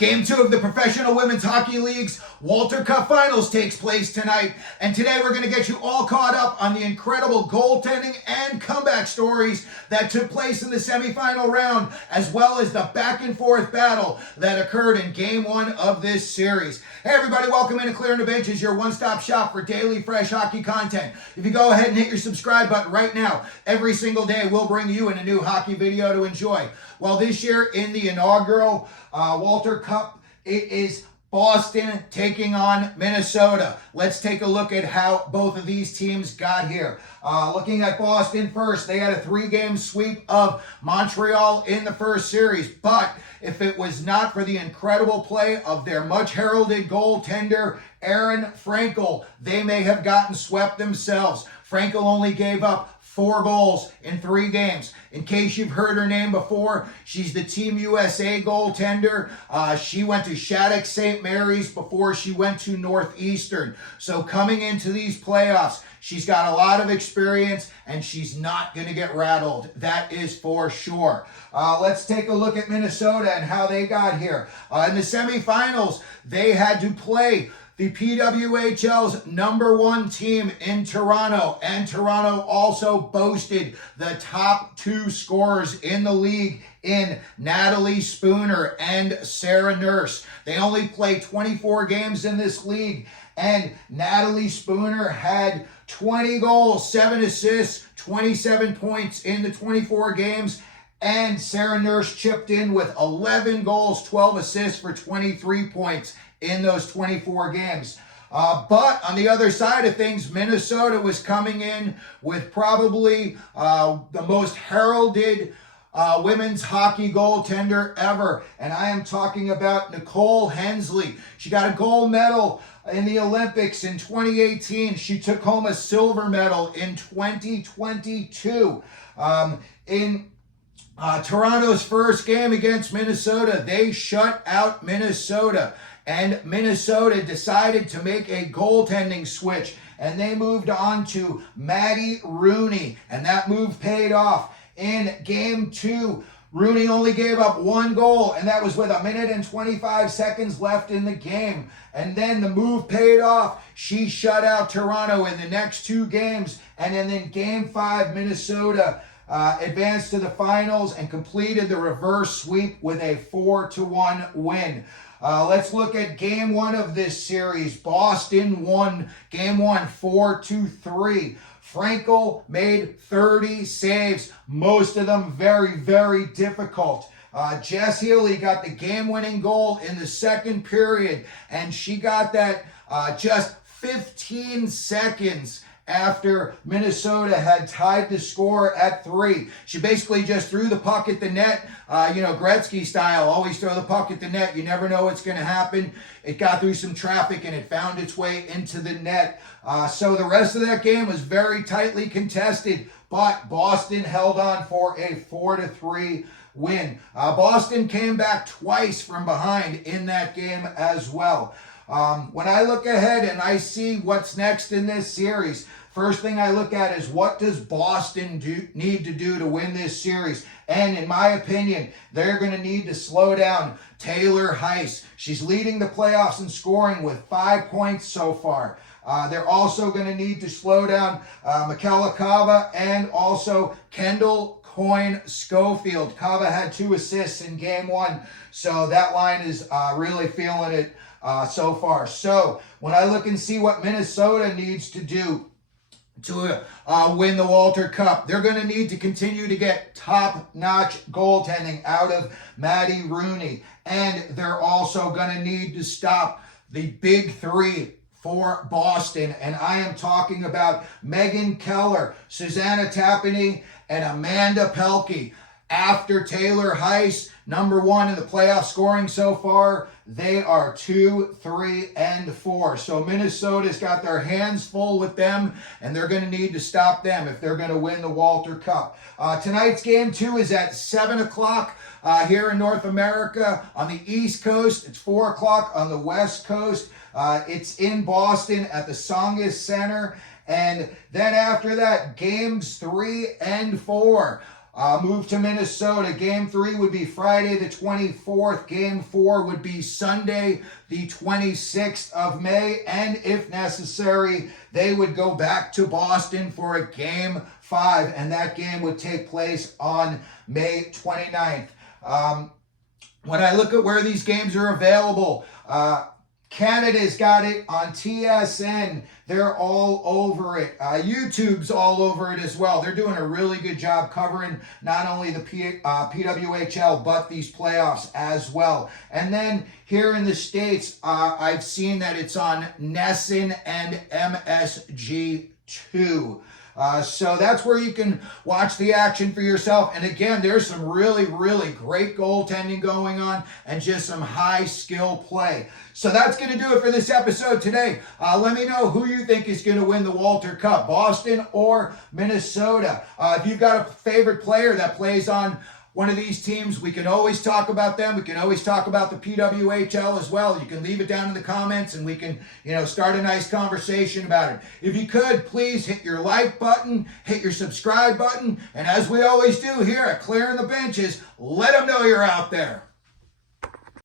Game 2 of the Professional Women's Hockey League's Walter Cup Finals takes place tonight. And today we're going to get you all caught up on the incredible goaltending and comeback stories that took place in the semifinal round, as well as the back and forth battle that occurred in Game 1 of this series. Hey everybody, welcome into Clearing the Benches, your one-stop shop for daily fresh hockey content. If you go ahead and hit your subscribe button right now, every single day we'll bring you in a new hockey video to enjoy. Well, this year in the inaugural Walter Cup, it is Boston taking on Minnesota. Let's take a look at how both of these teams got here. Looking at Boston first, they had a 3-game sweep of Montreal in the first series. But if it was not for the incredible play of their much heralded goaltender, Aerin Frankel, they may have gotten swept themselves. Frankel only gave up 4 goals in 3 games. In case you've heard her name before, she's the Team USA goaltender. She went to Shattuck St. Mary's before she went to Northeastern. So coming into these playoffs, she's got a lot of experience and she's not going to get rattled. That is for sure. Let's take a look at Minnesota and how they got here. In the semifinals, they had to play the PWHL's #1 team in Toronto, and Toronto also boasted the top 2 scorers in the league in Natalie Spooner and Sarah Nurse. They only play 24 games in this league, and Natalie Spooner had 20 goals, 7 assists, 27 points in the 24 games, and Sarah Nurse chipped in with 11 goals, 12 assists for 23 points in those 24 games. But on the other side of things, Minnesota was coming in with probably the most heralded women's hockey goaltender ever. And I am talking about Nicole Hensley. She got a gold medal in the Olympics in 2018. She took home a silver medal in 2022. In Toronto's first game against Minnesota, they shut out Minnesota. And Minnesota decided to make a goaltending switch, and they moved on to Maddie Rooney, and that move paid off. In Game 2, Rooney only gave up 1 goal, and that was with 1 minute and 25 seconds left in the game. And then the move paid off. She shut out Toronto in the next 2 games, and then in Game 5, Minnesota advanced to the finals and completed the reverse sweep with a 4-1 win. Let's look at Game 1 of this series. Boston won Game 1 4-3. Frankel made 30 saves, most of them very, very difficult. Jess Healy got the game-winning goal in the second period, and she got that just 15 seconds after Minnesota had tied the score at 3. She basically just threw the puck at the net, Gretzky style, always throw the puck at the net. You never know what's going to happen. It got through some traffic and it found its way into the net. So the rest of that game was very tightly contested, but Boston held on for a 4-3 win. Boston came back twice from behind in that game as well. When I look ahead and I see what's next in this series, first thing I look at is what does Boston need to do to win this series? And in my opinion, they're going to need to slow down Taylor Heise. She's leading the playoffs in scoring with 5 points so far. They're also going to need to slow down Michaela Cava and also Kendall Coyne Schofield. Cava had 2 assists in Game 1, so that line is really feeling it so far. So when I look and see what Minnesota needs to do to win the Walter Cup, they're going to need to continue to get top-notch goaltending out of Maddie Rooney. And they're also going to need to stop the big 3 for Boston. And I am talking about Megan Keller, Susanna Tapani, and Amanda Pelkey. After Taylor Heise, #1 in the playoff scoring so far, they are 2, 3, and 4. So Minnesota's got their hands full with them, and they're going to need to stop them if they're going to win the Walter Cup. Tonight's Game 2 is at 7 o'clock here in North America. On the East Coast, it's 4 o'clock on the West Coast. It's in Boston at the Tsongas Center. And then after that, Games 3 and 4. Move to Minnesota. Game 3 would be Friday the 24th. Game 4 would be Sunday the 26th of May. And if necessary, they would go back to Boston for a Game 5. And that game would take place on May 29th. When I look at where these games are available, Canada's got it on TSN. They're all over it. YouTube's all over it as well. They're doing a really good job covering not only the PWHL, but these playoffs as well. And then here in the States, I've seen that it's on NESN and MSG2. So that's where you can watch the action for yourself. And again, there's some really, really great goaltending going on and just some high skill play. So that's going to do it for this episode today. Let me know who you think is going to win the Walter Cup, Boston or Minnesota. If you've got a favorite player that plays on one of these teams, we can always talk about them. We can always talk about the PWHL as well. You can leave it down in the comments and we can, start a nice conversation about it. If you could, please hit your like button, hit your subscribe button, and as we always do here at Clearing the Benches, let them know you're out there.